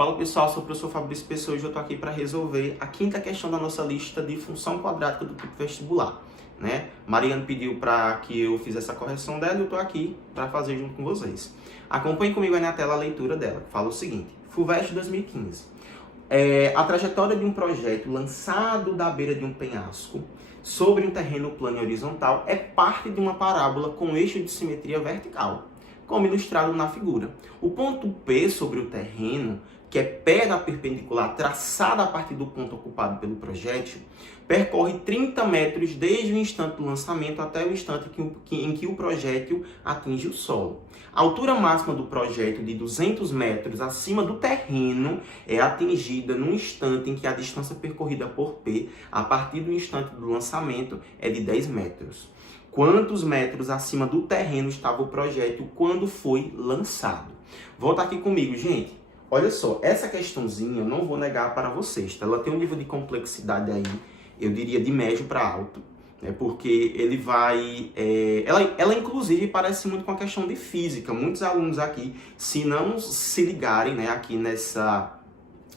Fala pessoal, sou o professor Fabrício Pessoa e hoje eu estou aqui para resolver a quinta questão da nossa lista de função quadrática do tipo vestibular, né? Mariana pediu para que eu fizesse a correção dela e eu estou aqui para fazer junto com vocês. Acompanhe comigo aí na tela a leitura dela, que fala o seguinte: FUVEST 2015. A trajetória de um projeto lançado da beira de um penhasco sobre um terreno plano e horizontal é parte de uma parábola com eixo de simetria vertical, como ilustrado na figura. O ponto P sobre o terreno, que é pé da perpendicular traçada a partir do ponto ocupado pelo projétil, percorre 30 metros desde o instante do lançamento até o instante em que o projétil atinge o solo. A altura máxima do projétil, de 200 metros acima do terreno, é atingida no instante em que a distância percorrida por P, a partir do instante do lançamento, é de 10 metros. Quantos metros acima do terreno estava o projétil quando foi lançado? Volta aqui comigo, gente. Olha só, essa questãozinha eu não vou negar para vocês, tá? Ela tem um nível de complexidade aí, eu diria de médio para alto, né? Porque ele vai... Ela inclusive parece muito com a questão de física. Muitos alunos aqui, se não se ligarem, né, aqui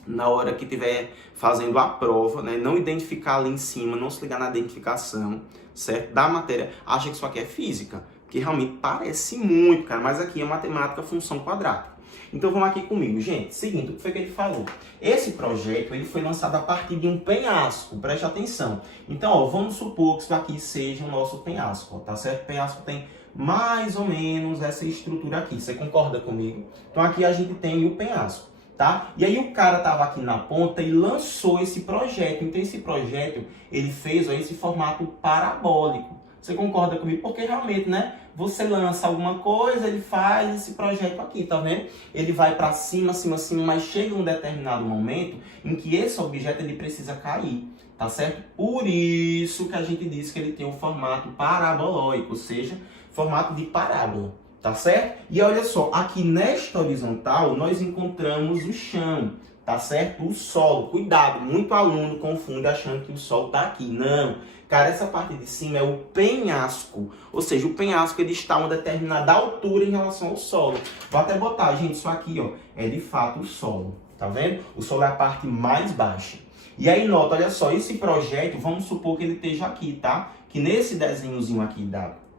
na hora que estiver fazendo a prova, né, não identificar ali em cima, não se ligar na identificação, certo? Da matéria, acha que isso aqui é física, porque realmente parece muito, cara, mas aqui é matemática, função quadrática. Então vamos aqui comigo, gente. Seguinte, o que foi que ele falou? Esse projeto ele foi lançado a partir de um penhasco, preste atenção. Então, ó, vamos supor que isso aqui seja o nosso penhasco, ó, tá certo? O penhasco tem mais ou menos essa estrutura aqui, você concorda comigo? Então aqui a gente tem o penhasco, tá? E aí o cara tava aqui na ponta e lançou esse projeto. Então esse projeto, ele fez, ó, esse formato parabólico. Você concorda comigo? Porque realmente, né? Você lança alguma coisa, ele faz esse projeto aqui, tá vendo? Ele vai para cima, cima, cima, mas chega um determinado momento em que esse objeto ele precisa cair, tá certo? Por isso que a gente diz que ele tem um formato parabolóico, ou seja, formato de parábola, tá certo? E olha só, aqui nesta horizontal nós encontramos o chão, tá certo? O solo. Cuidado, muito aluno confunde achando que o solo tá aqui. Não. Cara, essa parte de cima é o penhasco. Ou seja, o penhasco ele está a uma determinada altura em relação ao solo. Vou até botar, gente, isso aqui, ó, é de fato o solo. Tá vendo? O solo é a parte mais baixa. E aí, nota, olha só, esse projeto, vamos supor que ele esteja aqui, tá? Que nesse desenhozinho aqui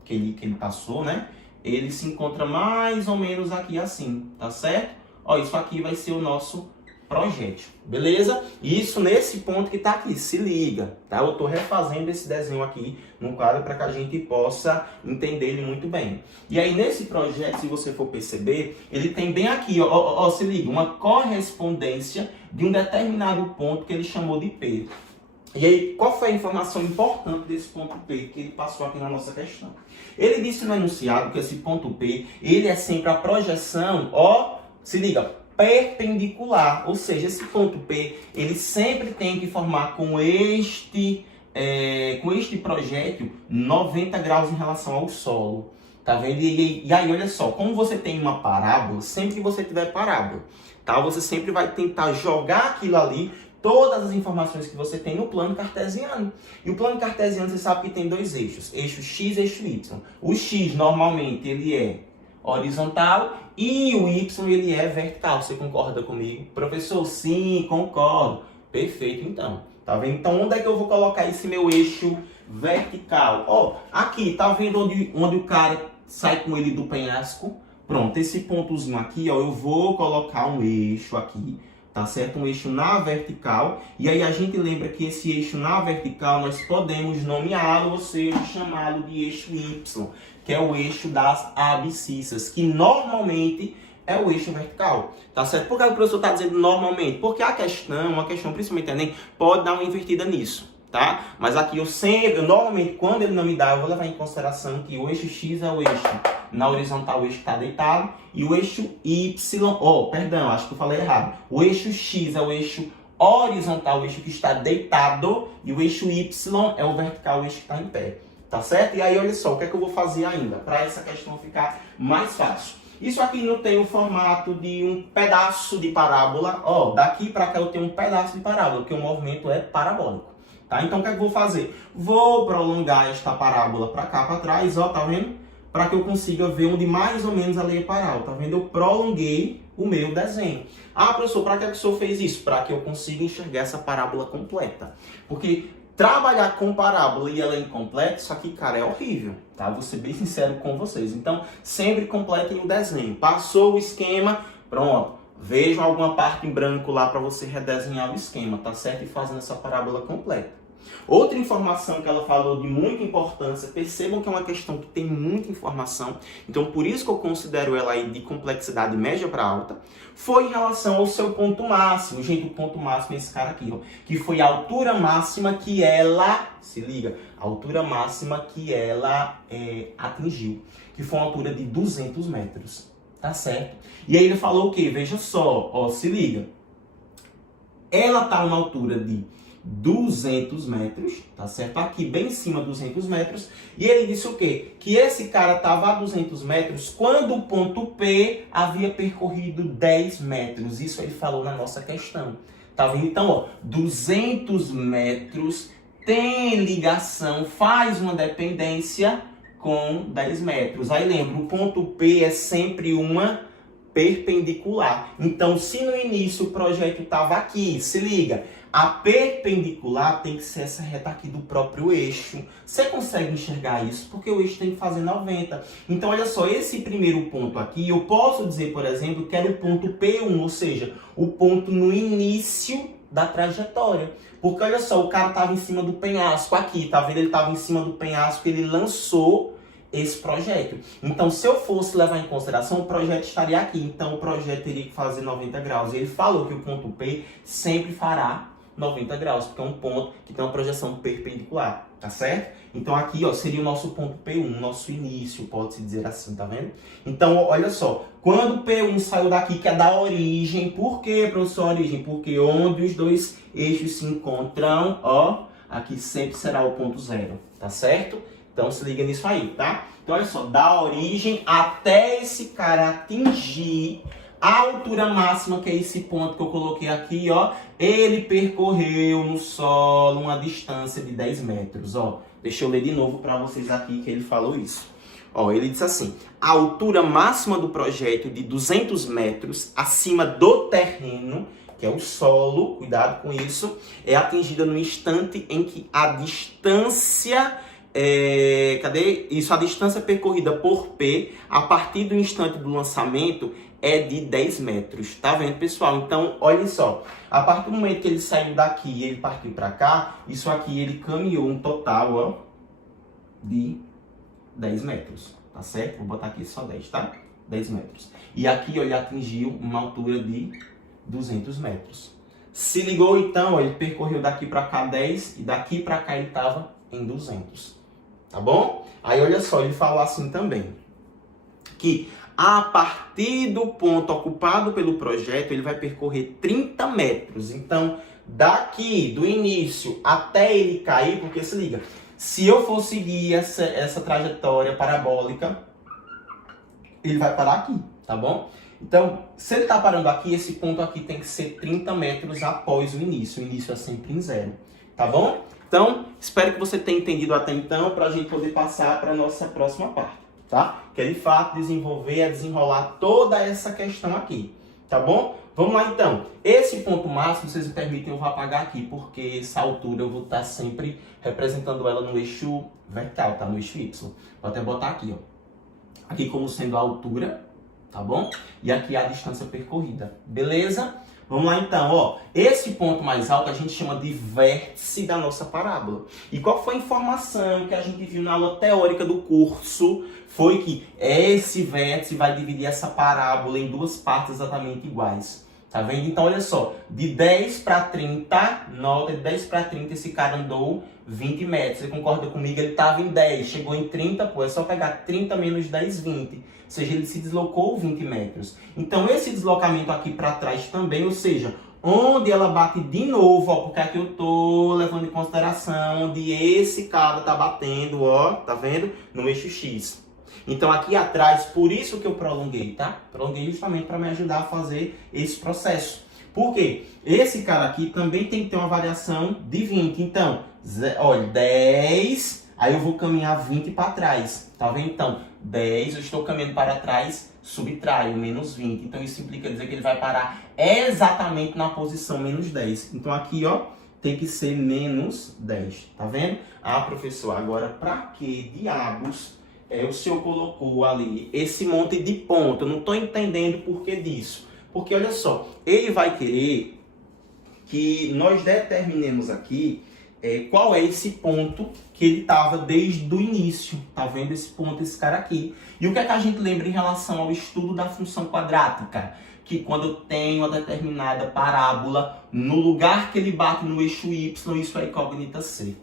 que ele passou, né? Ele se encontra mais ou menos aqui assim, tá certo? Ó, isso aqui vai ser o nosso projétil, beleza? Isso nesse ponto que tá aqui, se liga, tá? Eu tô refazendo esse desenho aqui no quadro para que a gente possa entender ele muito bem. E aí nesse projeto, se você for perceber, ele tem bem aqui, ó, se liga, uma correspondência de um determinado ponto que ele chamou de P. E aí, qual foi a informação importante desse ponto P que ele passou aqui na nossa questão? Ele disse no enunciado que esse ponto P, ele é sempre a projeção, ó, se liga, perpendicular, ou seja, esse ponto P, ele sempre tem que formar com este projétil 90 graus em relação ao solo, tá vendo? E aí, olha só, como você tem uma parábola, sempre que você tiver parábola, tá? Você sempre vai tentar jogar aquilo ali, todas as informações que você tem no plano cartesiano. E o plano cartesiano, você sabe que tem dois eixos, eixo X e eixo Y. O X, normalmente, ele é horizontal e o Y ele é vertical. Você concorda comigo? Professor, sim, concordo. Perfeito, então. Tá vendo? Então, onde é que eu vou colocar esse meu eixo vertical? Ó, aqui, tá vendo onde o cara sai com ele do penhasco? Pronto, esse pontozinho aqui, ó, eu vou colocar um eixo aqui, tá certo? Um eixo na vertical. E aí a gente lembra que esse eixo na vertical nós podemos nomeá-lo, ou seja, chamá-lo de eixo Y, que é o eixo das abscissas, que normalmente é o eixo vertical, tá certo? Por que o professor está dizendo normalmente? Porque uma questão principalmente Enem, pode dar uma invertida nisso, tá? Mas aqui normalmente, quando ele não me dá, eu vou levar em consideração que o eixo X é o eixo na horizontal, o eixo que está deitado, e o eixo Y, acho que eu falei errado. O eixo X é o eixo horizontal, o eixo que está deitado, e o eixo Y é o vertical, o eixo que está em pé. Tá certo? E aí, olha só, o que é que eu vou fazer ainda? Para essa questão ficar mais fácil. Isso aqui não tem o formato de um pedaço de parábola. Ó, daqui para cá eu tenho um pedaço de parábola, porque o movimento é parabólico. Tá? Então, o que é que eu vou fazer? Vou prolongar esta parábola para cá, para trás, ó, tá vendo? para que eu consiga ver onde mais ou menos ela ia parar. Tá vendo? Eu prolonguei o meu desenho. Ah, professor, para que o senhor fez isso? Para que eu consiga enxergar essa parábola completa. Porque trabalhar com parábola e ela é incompleta, isso aqui, cara, é horrível, tá? Vou ser bem sincero com vocês. Então, sempre completem o desenho. Passou o esquema, pronto. Vejam alguma parte em branco lá para você redesenhar o esquema, tá certo? E fazendo essa parábola completa. Outra informação que ela falou de muita importância, percebam que é uma questão que tem muita informação, então por isso que eu considero ela aí de complexidade média para alta, foi em relação ao seu ponto máximo. Gente, o ponto máximo é esse cara aqui, ó, que foi a altura máxima que ela, se liga, a altura máxima que ela atingiu, que foi uma altura de 200 metros, tá certo? E aí ele falou o quê? Veja só, ó, se liga, ela tá numa altura de 200 metros, tá certo? Aqui bem em cima, 200 metros. E ele disse o quê? Que esse cara estava a 200 metros quando o ponto P havia percorrido 10 metros. Isso ele falou na nossa questão. Tá vendo? Então, ó, 200 metros tem ligação, faz uma dependência com 10 metros. Aí lembra, o ponto P é sempre uma perpendicular. Então, se no início o projeto estava aqui, se liga, a perpendicular tem que ser essa reta aqui do próprio eixo. Você consegue enxergar isso? Porque o eixo tem que fazer 90. Então, olha só, esse primeiro ponto aqui, eu posso dizer, por exemplo, que era o ponto P1, ou seja, o ponto no início da trajetória. Porque, olha só, o cara estava em cima do penhasco aqui, tá vendo? Ele estava em cima do penhasco, ele lançou esse projeto. Então, se eu fosse levar em consideração, o projeto estaria aqui. Então, o projeto teria que fazer 90 graus. Ele falou que o ponto P sempre fará 90 graus, porque é um ponto que tem uma projeção perpendicular, tá certo? Então aqui, ó, seria o nosso ponto P1, nosso início, pode-se dizer assim, tá vendo? Então, olha só, quando o P1 saiu daqui, que é da origem, por que, professor, origem? Porque onde os dois eixos se encontram, ó, aqui sempre será o ponto zero, tá certo? Então se liga nisso aí, tá? Então olha só, da origem até esse cara atingir a altura máxima, que é esse ponto que eu coloquei aqui, ó, ele percorreu no solo uma distância de 10 metros, ó. Deixa eu ler de novo para vocês aqui que ele falou isso. Ó, ele disse assim, a altura máxima do projeto de 200 metros acima do terreno, que é o solo, cuidado com isso, é atingida no instante em que a distância... cadê? Isso, a distância percorrida por P, a partir do instante do lançamento, é de 10 metros. Tá vendo, pessoal? Então, olha só. A partir do momento que ele saiu daqui e ele partiu para cá, isso aqui ele caminhou um total, ó, de 10 metros. Tá certo? Vou botar aqui só 10, tá? 10 metros. E aqui, ó, ele atingiu uma altura de 200 metros. Se ligou, então, ó, ele percorreu daqui para cá 10 e daqui para cá ele estava em 200. Tá bom? Aí, olha só, ele falou assim também, que a partir do ponto ocupado pelo projeto, ele vai percorrer 30 metros. Então, daqui, do início até ele cair, porque se liga, se eu for seguir essa trajetória parabólica, ele vai parar aqui, tá bom? Então, se ele está parando aqui, esse ponto aqui tem que ser 30 metros após o início. O início é sempre em zero, tá bom? Então, espero que você tenha entendido até então, para a gente poder passar para a nossa próxima parte, tá? Que é de fato desenrolar toda essa questão aqui, tá bom? Vamos lá então. Esse ponto máximo, vocês me permitem, eu vou apagar aqui, porque essa altura eu vou estar sempre representando ela no eixo vertical, tá? No eixo Y. Vou até botar aqui, ó. Aqui como sendo a altura, tá bom? E aqui a distância percorrida, beleza? Vamos lá então, ó. Esse ponto mais alto a gente chama de vértice da nossa parábola. E qual foi a informação que a gente viu na aula teórica do curso? Foi que esse vértice vai dividir essa parábola em duas partes exatamente iguais. Tá vendo? Então, olha só. De 10 para 30, nota, de 10 para 30 esse cara andou 20 metros. Você concorda comigo? Ele estava em 10, chegou em 30, pô, é só pegar 30 menos 10, 20. Ou seja, ele se deslocou 20 metros. Então, esse deslocamento aqui para trás também, ou seja, onde ela bate de novo, ó, porque aqui eu tô levando em consideração onde esse cara tá batendo, ó, tá vendo? No eixo X. Então, aqui atrás, por isso que eu prolonguei, tá? Prolonguei justamente para me ajudar a fazer esse processo. Por quê? Esse cara aqui também tem que ter uma variação de 20. Então, olha, 10 Aí eu vou caminhar 20 para trás, tá vendo? Então, 10, eu estou caminhando para trás, subtraio, menos 20. Então, isso implica dizer que ele vai parar exatamente na posição menos 10. Então, aqui, ó, tem que ser menos 10, tá vendo? Ah, professor, agora para que diabos o senhor colocou ali esse monte de ponto? Eu não estou entendendo o porquê disso. Porque, olha só, ele vai querer que nós determinemos aqui qual é esse ponto que ele estava desde o início. Tá vendo esse ponto, esse cara aqui? E o que é que a gente lembra em relação ao estudo da função quadrática? Que quando eu tenho uma determinada parábola, no lugar que ele bate no eixo y, isso é incógnita c.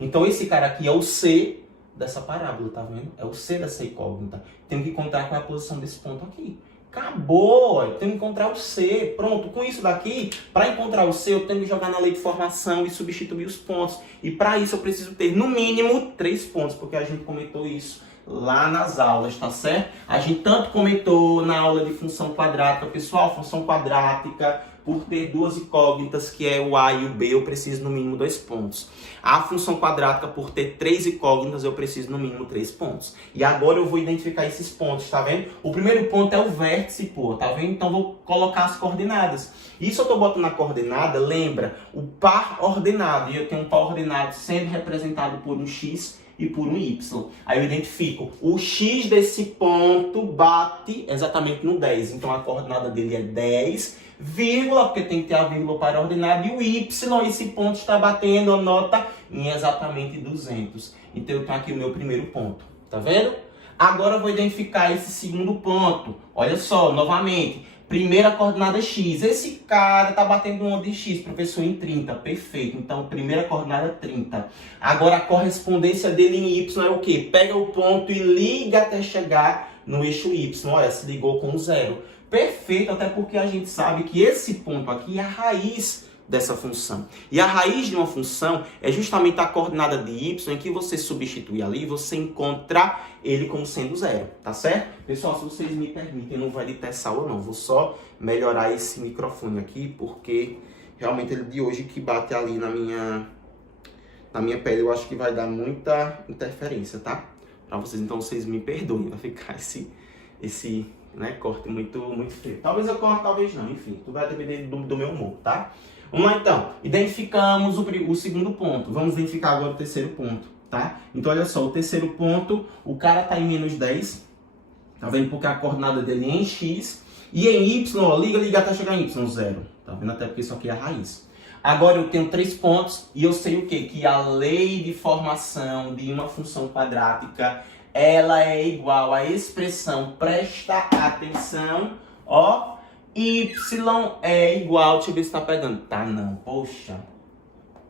Então esse cara aqui é o c dessa parábola, tá vendo? É o c dessa incógnita. Tenho que encontrar qual é a posição desse ponto aqui. Acabou! Eu tenho que encontrar o C. Pronto, com isso daqui, para encontrar o C, eu tenho que jogar na lei de formação e substituir os pontos. E para isso eu preciso ter, no mínimo, 3 pontos, porque a gente comentou isso lá nas aulas, tá certo? A gente tanto comentou na aula de função quadrática. Pessoal, função quadrática, por ter duas incógnitas, que é o A e o B, eu preciso no mínimo 2 pontos. A função quadrática, por ter 3 incógnitas, eu preciso no mínimo 3 pontos. E agora eu vou identificar esses pontos, tá vendo? O primeiro ponto é o vértice, pô, tá vendo? Então vou colocar as coordenadas. Isso eu tô botando na coordenada, lembra? O par ordenado. E eu tenho um par ordenado sendo representado por um X e por um Y. Aí eu identifico o X desse ponto bate exatamente no 10. Então a coordenada dele é 10, vírgula, porque tem que ter a vírgula para ordenado, e o Y, esse ponto está batendo a nota em exatamente 200. Então eu tenho aqui o meu primeiro ponto, tá vendo? Agora eu vou identificar esse segundo ponto. Olha só, novamente, primeira coordenada X. Esse cara está batendo onde X, professor, em 30, perfeito. Então, primeira coordenada 30. Agora a correspondência dele em Y é o quê? Pega o ponto e liga até chegar no eixo Y. Olha, se ligou com 0. Perfeito, até porque a gente sabe que esse ponto aqui é a raiz dessa função. E a raiz de uma função é justamente a coordenada de y, em que você substitui ali e você encontra ele como sendo 0, tá certo? Pessoal, se vocês me permitem, não vai editar essa aula não, vou só melhorar esse microfone aqui, porque realmente ele de hoje que bate ali na minha pele, eu acho que vai dar muita interferência, tá? Pra vocês, então vocês me perdoem, vai ficar esse corte muito feio. Talvez eu corte, talvez não, enfim, tudo vai depender do meu humor, tá? Vamos lá então, identificamos o segundo ponto, vamos identificar agora o terceiro ponto, tá? Então olha só, o terceiro ponto, o cara tá em menos 10, tá vendo? Porque a coordenada dele é em x, e em y, ó, liga até chegar em y, 0, tá vendo? Até porque isso aqui é a raiz. Agora eu tenho 3 pontos, e eu sei o quê? Que a lei de formação de uma função quadrática, ela é igual à expressão, presta atenção, ó, y é igual, deixa eu ver se tá pegando, tá não, poxa,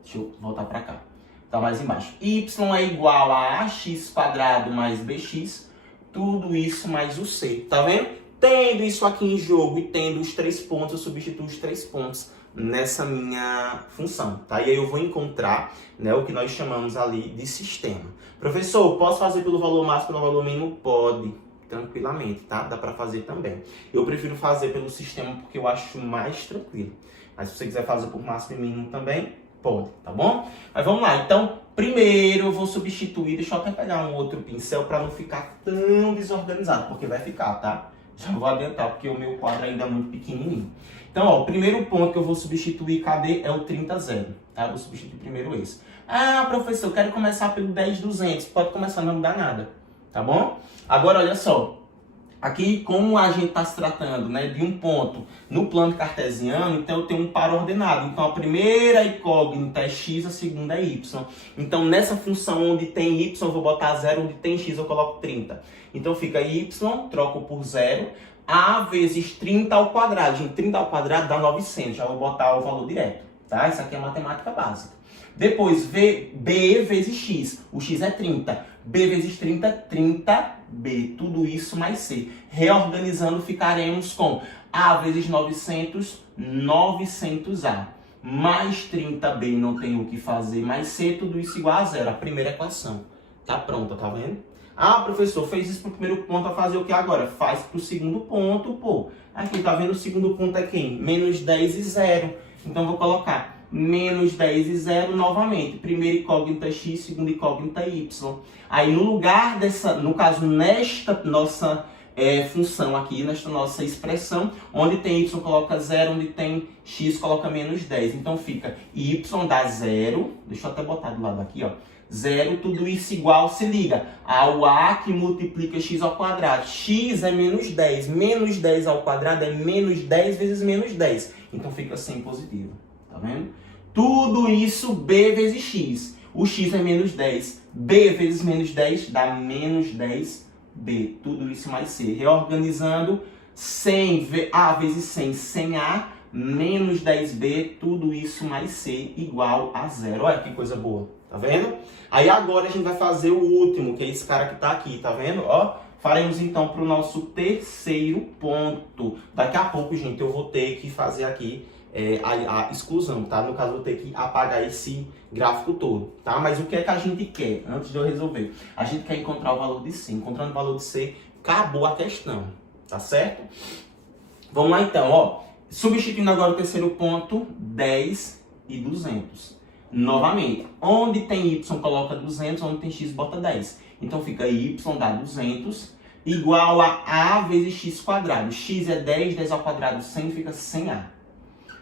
deixa eu voltar pra cá, tá mais embaixo, y é igual a ax quadrado mais bx, tudo isso mais o c, tá vendo? Tendo isso aqui em jogo e tendo os 3 pontos, eu substituo os 3 pontos nessa minha função, tá? E aí eu vou encontrar, né, o que nós chamamos ali de sistema. Professor, posso fazer pelo valor máximo, pelo valor mínimo? Pode, tranquilamente, tá? Dá para fazer também. Eu prefiro fazer pelo sistema porque eu acho mais tranquilo. Mas se você quiser fazer por máximo e mínimo também, pode, tá bom? Mas vamos lá, então, primeiro eu vou substituir, deixa eu até pegar um outro pincel para não ficar tão desorganizado, porque vai ficar, tá? Já vou adiantar, porque o meu quadro ainda é muito pequenininho. Então, ó, o primeiro ponto que eu vou substituir, cadê? É o 30, 0, tá? Eu vou substituir primeiro esse. Ah, professor, eu quero começar pelo 10, 200. Pode começar, não dá nada, tá bom? Agora, olha só. Aqui, como a gente está se tratando, né, de um ponto no plano cartesiano, então eu tenho um par ordenado. Então, a primeira incógnita é x, a segunda é y. Então, nessa função onde tem y, eu vou botar 0, onde tem x, eu coloco 30. Então, fica y, troco por 0, a vezes 30 ao quadrado. Gente, 30 ao quadrado dá 900, já vou botar o valor direto, tá? Isso aqui é matemática básica. Depois, b vezes x. O x é 30. b vezes 30, 30b. Tudo isso mais c. Reorganizando, ficaremos com a vezes 900, 900a. Mais 30b, não tem o que fazer. Mais c, tudo isso igual a 0. A primeira equação. Tá pronta, tá vendo? Ah, professor, fez isso pro primeiro ponto, vai fazer o que agora? Faz pro segundo ponto, pô. Aqui, tá vendo? O segundo ponto é quem? Menos 10 e 0. Então, vou colocar menos 10 e 0 novamente. Primeira incógnita x, segunda incógnita y. Aí no lugar dessa, no caso, nesta nossa função aqui, nesta nossa expressão, onde tem y coloca 0, onde tem x coloca menos 10. Então fica y dá 0, deixa eu até botar do lado aqui, ó. 0, tudo isso igual, se liga, ao a que multiplica x ao quadrado. X é menos 10. Menos 10 ao quadrado é menos 10 vezes menos 10. Então fica 100 positivo. Tá vendo? Tudo isso b vezes x. O x é menos 10. B vezes menos 10 dá menos 10b. Tudo isso mais c. Reorganizando, 100 a vezes 100, 100a, menos 10b, tudo isso mais c igual a 0. Olha que coisa boa. Tá vendo? Aí agora a gente vai fazer o último, que é esse cara que tá aqui. Tá vendo? Ó, faremos então para o nosso terceiro ponto. Daqui a pouco, gente, eu vou ter que fazer aqui a exclusão, tá? No caso, eu vou ter que apagar esse gráfico todo, tá? Mas o que é que a gente quer, antes de eu resolver? A gente quer encontrar o valor de C. Encontrando o valor de C, acabou a questão, tá certo? Vamos lá então, ó. Substituindo agora o terceiro ponto, 10 e 200. Novamente, onde tem y coloca 200, onde tem x bota 10. Então fica y dá 200 igual a vezes x quadrado. X é 10, 10 ao quadrado, 100 fica 100a.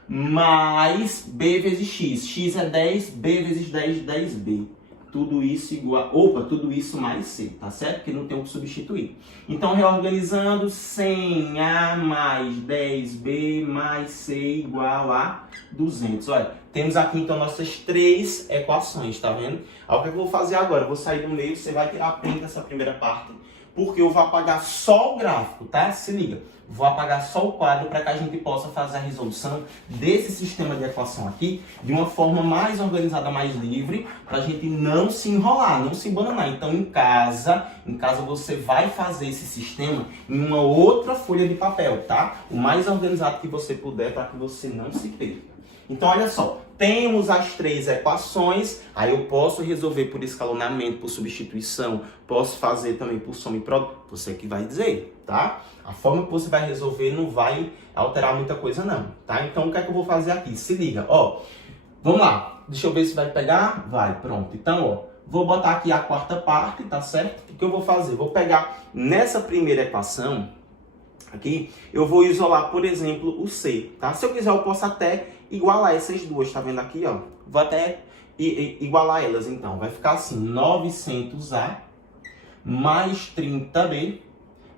Mais b vezes x. X é 10, b vezes 10, 10b. Tudo isso igual... Opa, tudo isso mais c, tá certo? Porque não tem o que substituir. Então, reorganizando, 100a mais 10b mais c igual a 200. Olha, temos aqui então nossas três equações, tá vendo? Aí o que eu vou fazer agora? Eu vou sair do meio, você vai tirar print dessa primeira parte, porque eu vou apagar só o gráfico, tá? Se liga. Vou apagar só o quadro para que a gente possa fazer a resolução desse sistema de equação aqui de uma forma mais organizada, mais livre, para a gente não se enrolar, não se embananar. Então, em casa você vai fazer esse sistema em uma outra folha de papel, tá? O mais organizado que você puder, para que você não se perca. Então, olha só, temos as três equações, aí eu posso resolver por escalonamento, por substituição, posso fazer também por soma e produto, você que vai dizer, tá? A forma que você vai resolver não vai alterar muita coisa não, tá? Então, o que é que eu vou fazer aqui? Se liga, ó, vamos lá, deixa eu ver se vai pegar, vai, pronto. Então, ó, vou botar aqui a quarta parte, tá certo? O que eu vou fazer? Vou pegar nessa primeira equação, aqui, eu vou isolar, por exemplo, o C, tá? Se eu quiser, eu posso até igualar essas duas, tá vendo aqui, ó? Vou até igualar elas, então. Vai ficar assim, 900A mais 30B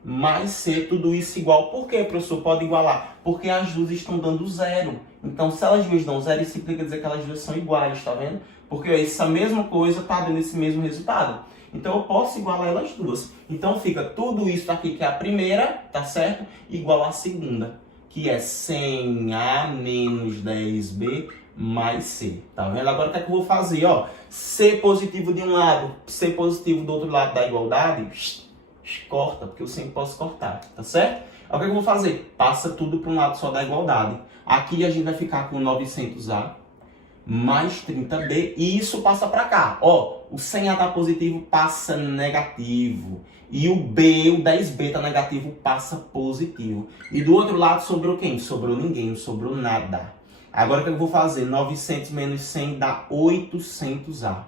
mais C, tudo isso igual. Por que, professor? Pode igualar? Porque as duas estão dando zero. Então, se elas duas dão zero, isso implica dizer que elas duas são iguais, tá vendo? Porque essa mesma coisa tá dando esse mesmo resultado. Então, eu posso igualar elas duas. Então, fica tudo isso aqui, que é a primeira, tá certo? Igual à segunda, que é 100A menos 10B mais C. Tá vendo? Agora, o que é que eu vou fazer? Ó, C positivo de um lado, C positivo do outro lado da igualdade, corta, porque eu sempre posso cortar, tá certo? Aí, o que é que eu vou fazer? Passa tudo para um lado só da igualdade. Aqui a gente vai ficar com 900A mais 30B, e isso passa para cá. Ó, o 100A tá positivo, passa negativo. E o B, o 10B tá negativo, passa positivo. E do outro lado sobrou quem? Sobrou ninguém, não sobrou nada. Agora o que eu vou fazer? 900 menos 100 dá 800A.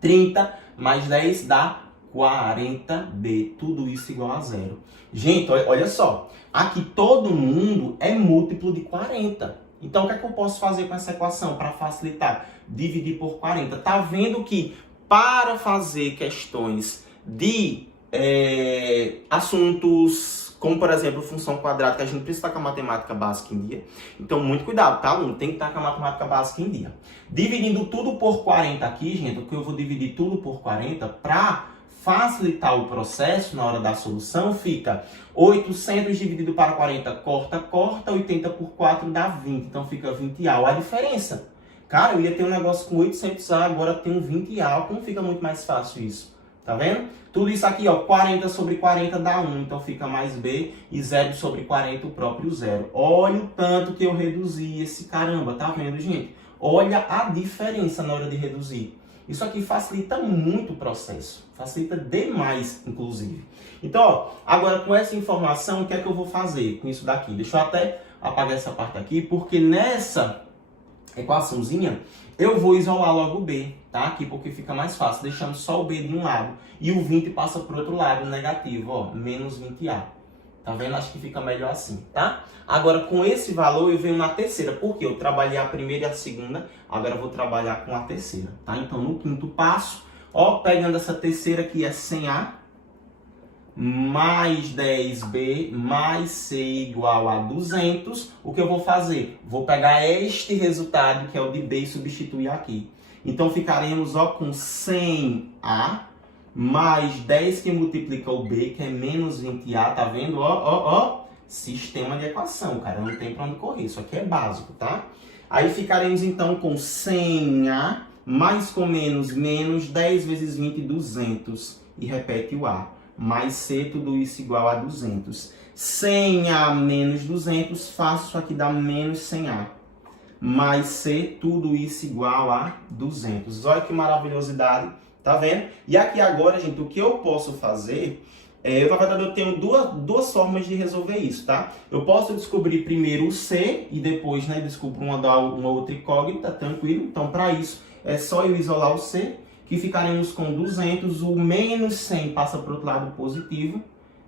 30 mais 10 dá 40B. Tudo isso igual a zero. Gente, olha só. Aqui todo mundo é múltiplo de 40. Então, o que é que eu posso fazer com essa equação para facilitar? Dividir por 40. Tá vendo que para fazer questões de assuntos como, por exemplo, função quadrática, a gente precisa estar com a matemática básica em dia. Então, muito cuidado, tá, aluno? Tem que estar com a matemática básica em dia. Dividindo tudo por 40 aqui, gente, o que eu vou dividir tudo por 40 para facilitar o processo na hora da solução, fica 800 dividido para 40, corta, 80 por 4 dá 20, então fica 20A. Olha a diferença. Cara, eu ia ter um negócio com 800A, agora tem um 20A, como fica muito mais fácil isso? Tá vendo? Tudo isso aqui, ó, 40 sobre 40 dá 1, então fica mais B, e 0 sobre 40, o próprio zero. Olha o tanto que eu reduzi esse caramba, tá vendo, gente? Olha a diferença na hora de reduzir. Isso aqui facilita muito o processo, facilita demais, inclusive. Então, ó, agora com essa informação, o que é que eu vou fazer com isso daqui? Deixa eu até apagar essa parte aqui, porque nessa equaçãozinha, eu vou isolar logo o B, tá? Aqui porque fica mais fácil, deixando só o B de um lado. E o 20 passa para o outro lado, negativo, ó, menos 20A. Tá vendo? Acho que fica melhor assim, tá? Agora, com esse valor, eu venho na terceira. Porque eu trabalhei a primeira e a segunda, agora eu vou trabalhar com a terceira, tá? Então, no quinto passo, ó, pegando essa terceira aqui é 100A, mais 10B, mais C igual a 200. O que eu vou fazer? Vou pegar este resultado, que é o de B, e substituir aqui. Então, ficaremos, ó, com 100A, mais 10 que multiplica o B, que é menos 20A, tá vendo? Ó. Sistema de equação, cara, não tem pra onde correr, isso aqui é básico, tá? Aí ficaremos, então, com 100A, mais com menos, 10 vezes 20, 200. E repete o A. Mais C, tudo isso igual a 200. 100A menos 200, faço isso aqui, dá menos 100A. Mais C, tudo isso igual a 200. Olha que maravilhosidade, tá vendo? E aqui agora, gente, o que eu posso fazer, na verdade eu tenho duas formas de resolver isso, tá? Eu posso descobrir primeiro o C e depois, né, descubro uma outra incógnita, tranquilo? Então, para isso, é só eu isolar o C, que ficaremos com 200, o menos 100 passa para o outro lado positivo,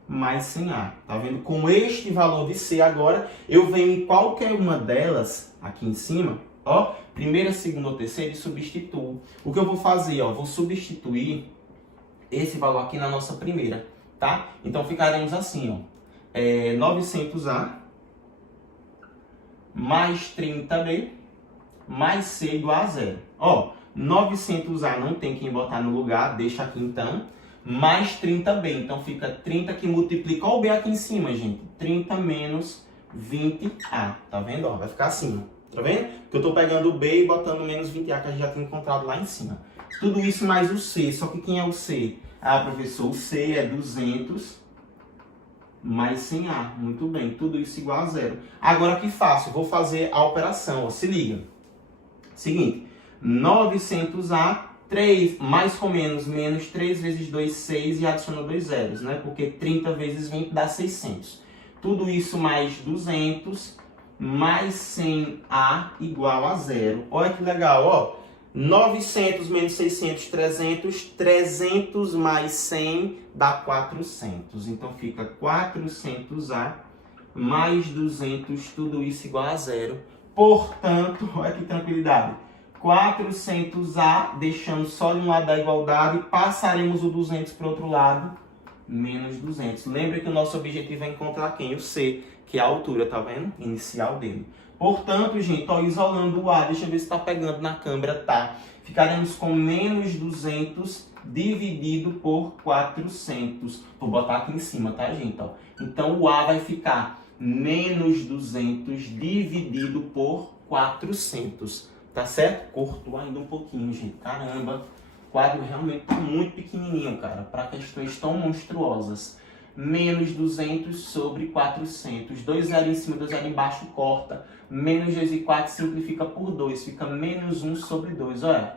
mais 100A. Tá vendo? Com este valor de C agora, eu venho em qualquer uma delas, aqui em cima, ó, primeira, segunda ou terceira, e substituo. O que eu vou fazer, ó, vou substituir esse valor aqui na nossa primeira, tá? Então, ficaremos assim, ó, 900A, mais 30B, mais C igual a 0. Ó, 900A não tem quem botar no lugar, deixa aqui então, mais 30B. Então fica 30 que multiplica, ó o B aqui em cima, gente, 30 menos 20A, tá vendo? Ó, vai ficar assim, ó, tá vendo? Que eu tô pegando o B e botando menos 20A que a gente já tinha encontrado lá em cima. Tudo isso mais o C, só que quem é o C? Ah, professor, o C é 200 mais 100A, muito bem, tudo isso igual a 0. Agora que faço? Vou fazer a operação, ó, se liga. Seguinte, 900A, 3, mais com menos, 3 vezes 2, 6 e adiciona 2 zeros, né? Porque 30 vezes 20 dá 600. Tudo isso mais 200, mais 100A igual a 0. Olha que legal, ó. 900 menos 600, 300. 300 mais 100 dá 400. Então fica 400A mais 200, tudo isso igual a 0. Portanto, olha que tranquilidade. 400A, deixando só de um lado da igualdade, passaremos o 200 para o outro lado, menos 200. Lembra que o nosso objetivo é encontrar quem? O C, que é a altura, tá vendo? Inicial dele. Portanto, gente, ó, isolando o A, deixa eu ver se está pegando na câmera, tá? Ficaremos com menos 200 dividido por 400. Vou botar aqui em cima, tá, gente? Ó. Então, o A vai ficar menos 200 dividido por 400. Tá certo? Cortou ainda um pouquinho, gente. Caramba, o quadro realmente tá muito pequenininho, cara, para questões tão monstruosas. Menos 200 sobre 400. 2 zero em cima, 2 zero embaixo, corta. Menos 2 e 4 simplifica por 2. Fica menos 1 sobre 2. Olha,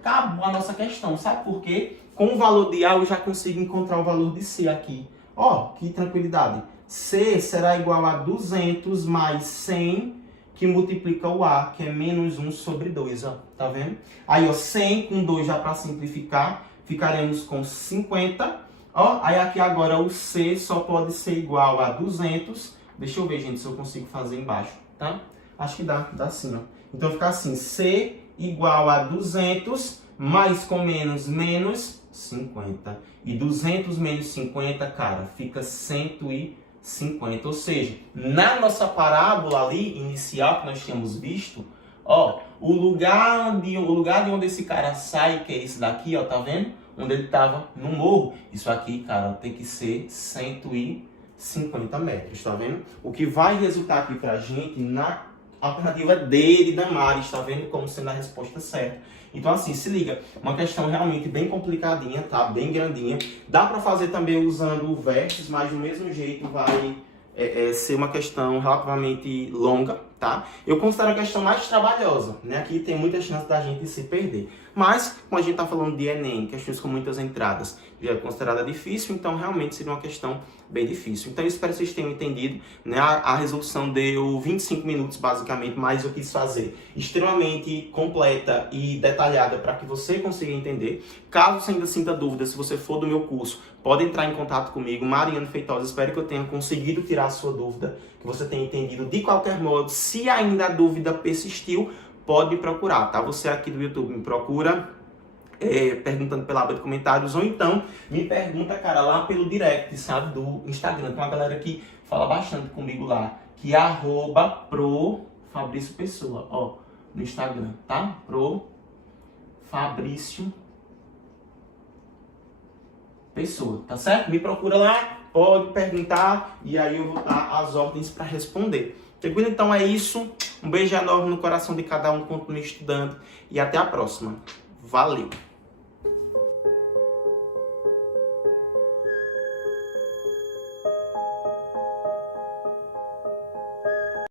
acabou a nossa questão. Sabe por quê? Com o valor de A, eu já consigo encontrar o valor de C aqui. Ó, que tranquilidade. C será igual a 200 mais 100, que multiplica o A, que é menos 1 sobre 2, ó. Tá vendo? Aí, ó, 100 com 2 já para simplificar, ficaremos com 50. Ó, aí aqui agora o C só pode ser igual a 200. Deixa eu ver, gente, se eu consigo fazer embaixo, tá? Acho que dá sim, ó. Então fica assim, C igual a 200, mais com menos, menos 50. E 200 menos 50, cara, fica 150. Ou seja, na nossa parábola ali, inicial, que nós tínhamos visto, ó, o lugar de onde esse cara sai, que é esse daqui, ó, tá vendo? Onde ele estava no morro. Isso aqui, cara, tem que ser 150 metros, tá vendo? O que vai resultar aqui pra gente na alternativa D de Damares, tá vendo? Como sendo a resposta certa. Então, assim, se liga, uma questão realmente bem complicadinha, tá? Bem grandinha. Dá pra fazer também usando o versus, mas do mesmo jeito vai ser uma questão relativamente longa, tá? Eu considero a questão mais trabalhosa, né? Aqui tem muita chance da gente se perder. Mas, como a gente tá falando de Enem, questões com muitas entradas, já é considerada difícil, então realmente seria uma questão bem difícil. Então eu espero que vocês tenham entendido, né? A resolução deu 25 minutos basicamente, mas eu quis fazer extremamente completa e detalhada para que você consiga entender. Caso você ainda sinta dúvida, se você for do meu curso, pode entrar em contato comigo, Mariano Feitosa. Espero que eu tenha conseguido tirar a sua dúvida, que você tenha entendido de qualquer modo. Se ainda a dúvida persistiu, pode me procurar, tá? Você aqui do YouTube me procura perguntando pela aba de comentários, ou então me pergunta, cara, lá pelo direct, sabe, do Instagram. Tem uma galera que fala bastante comigo lá, que é @pro_Fabrício_Pessoa, ó, no Instagram, tá? @Fabrício Pessoa, tá certo? Me procura lá, pode perguntar e aí eu vou dar as ordens para responder. Tranquilo? Então é isso. Um beijo enorme no coração de cada um, continue estudando e até a próxima. Valeu!